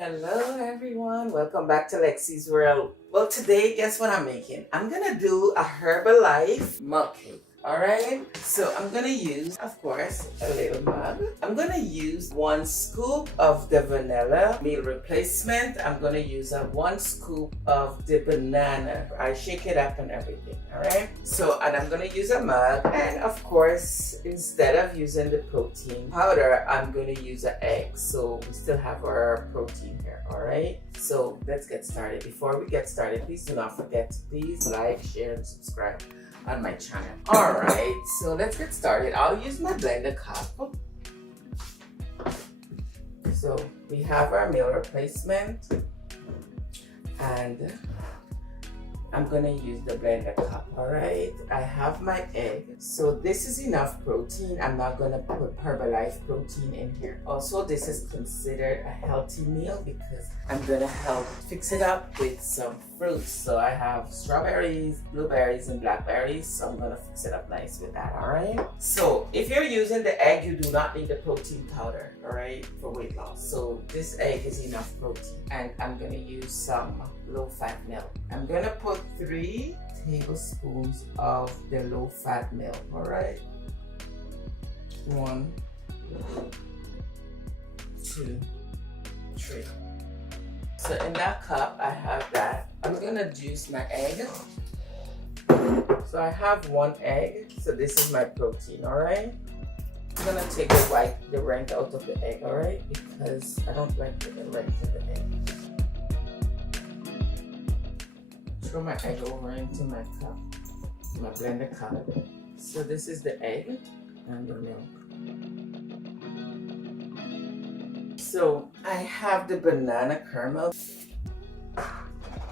Hello everyone, welcome back to LEXI'S world. Well, today, guess what I'm making? I'm gonna do a Herbalife mug cake. Alright, so I'm gonna use, of course, a little mug. I'm gonna use 1 scoop of the vanilla meal replacement. I'm gonna use 1 scoop of the banana. I shake it up and everything, alright? So, and I'm gonna use a mug, and of course, instead of using the protein powder, I'm gonna use an egg. So we still have our protein here, alright? So let's get started. Before we get started, please do not forget to please like, share, and subscribe on my channel. Alright, so let's get started. I'll use my blender cup. So we have our meal replacement, and I'm gonna use the blender cup. Alright, I have my egg. So this is enough protein. I'm not gonna put Herbalife protein in here. Also, this is considered a healthy meal because I'm gonna help fix it up with some fruits. So I have strawberries, blueberries, and blackberries. So I'm gonna fix it up nice with that, alright? So if you're using the egg, you do not need the protein powder, alright, for weight loss. So this egg is enough protein. And I'm gonna use some low-fat milk. I'm gonna put 3 tablespoons of the low-fat milk, alright? 1, 2, 3. So in that cup, I have that. I'm gonna juice my egg. So I have 1 egg. So this is my protein, alright? I'm gonna take the rank out of the egg, alright? Because I don't like the rank of the egg. Throw my egg over into my cup, my blender cup. So this is the egg and the milk. So I have the banana caramel.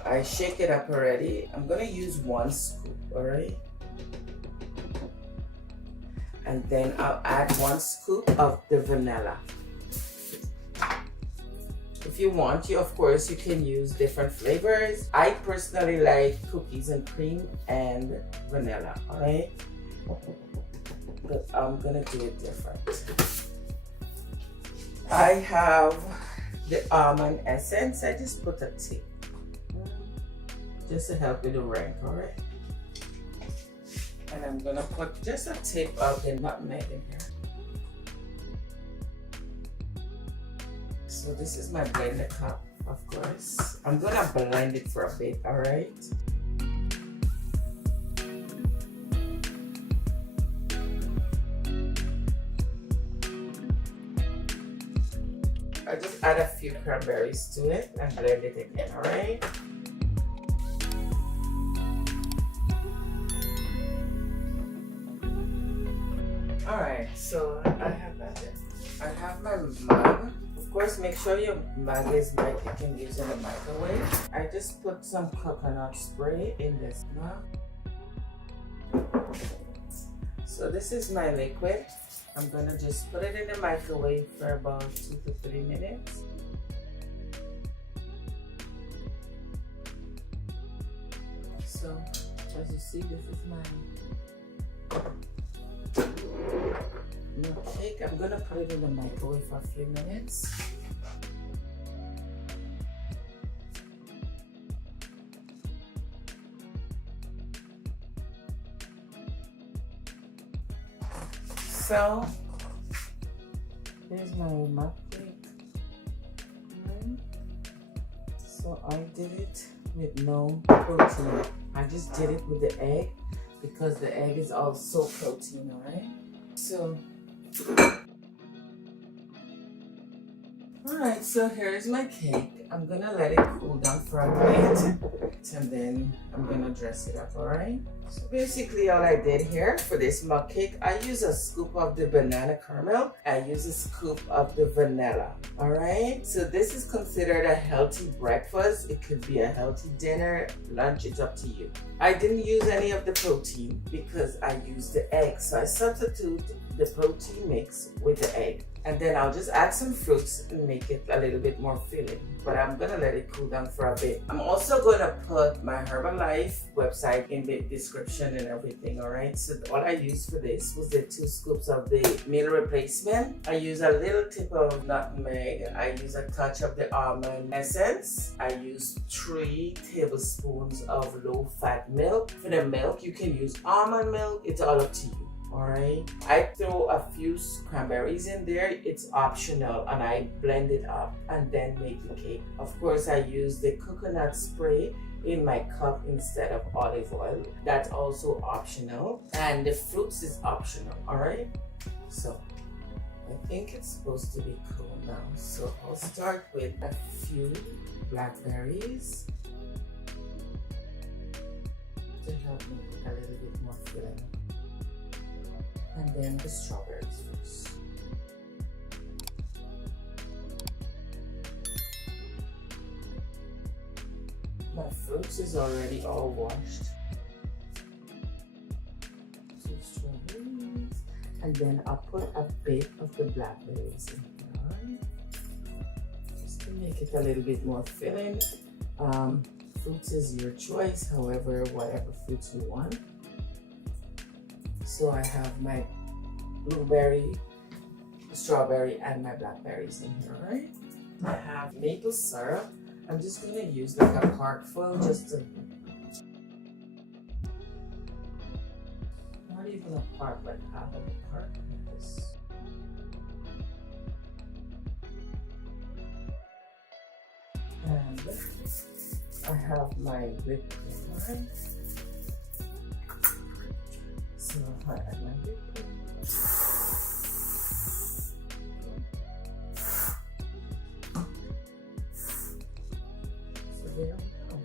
I shake it up already. I'm gonna use 1 scoop, alright? And then I'll add 1 scoop of the vanilla. If you want to, of course, you can use different flavors. I personally like cookies and cream and vanilla, alright? But I'm gonna do it different. I have the almond essence. I just put a tip, just to help with the rank, alright? And I'm gonna put just a tip of the nutmeg in here. So this is my blender cup, of course. I'm gonna blend it for a bit, alright? I just add a few cranberries to it and blend it again, alright? Alright, so I have that. I have my mug. Of course, make sure your mug is you can use in the microwave. I just put some coconut spray in this mug. So this is my liquid. I'm gonna just put it in the microwave for about 2 to 3 minutes. So as you see, this is my cake. I'm gonna put it in the microwave for a few minutes. So here's my mug cake. So I did it with no protein. I just did it with the egg because the egg is also protein, alright? So alright, so here's my cake. I'm gonna let it cool down for a minute and then I'm gonna dress it up, alright? So basically all I did here for this mug cake, I use a scoop of the banana caramel. I use a scoop of the vanilla, alright? So this is considered a healthy breakfast. It could be a healthy dinner, lunch, it's up to you. I didn't use any of the protein because I used the egg. So I substitute the protein mix with the egg. And then I'll just add some fruits and make it a little bit more filling. But I'm gonna let it cool down for a bit. I'm also gonna put my Herbalife website in the description and everything, all right? So all I used for this was the 2 scoops of the meal replacement. I use a little tip of nutmeg. I use a touch of the almond essence. I use 3 tablespoons of low-fat milk. For the milk, you can use almond milk. It's all up to you. Alright, I throw a few cranberries in there. It's optional, and I blend it up and then make the cake. Of course, I use the coconut spray in my cup instead of olive oil. That's also optional, and the fruits is optional. Alright, so I think it's supposed to be cool now. So I'll start with a few blackberries to help make it a little bit more filling. And then the strawberries first. My fruits is already all washed. 2 strawberries. And then I'll put a bit of the blackberries in here, alright? Just to make it a little bit more filling. Fruits is your choice, however, whatever fruits you want. So I have my blueberry, strawberry, and my blackberries in here, right? I have maple syrup. I'm just gonna use like a cartful just to, not even a part, like half of a part like this. And I have my whipped cream, right? So I add my whipped cream. So there we go.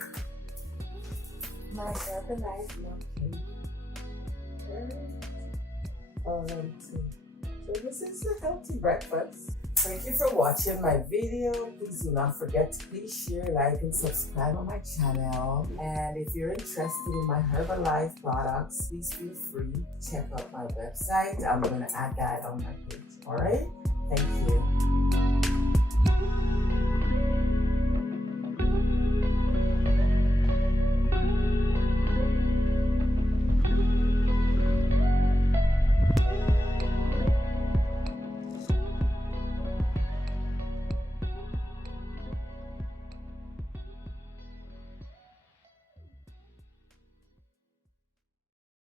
My Herbalife milk cake. Alright. So this is a healthy breakfast. Thank you for watching my video. Please do not forget to please share, like, and subscribe on my channel. And if you're interested in my Herbalife products, please feel free to check out my website. I'm going to add that on my page. Alright? Thank you.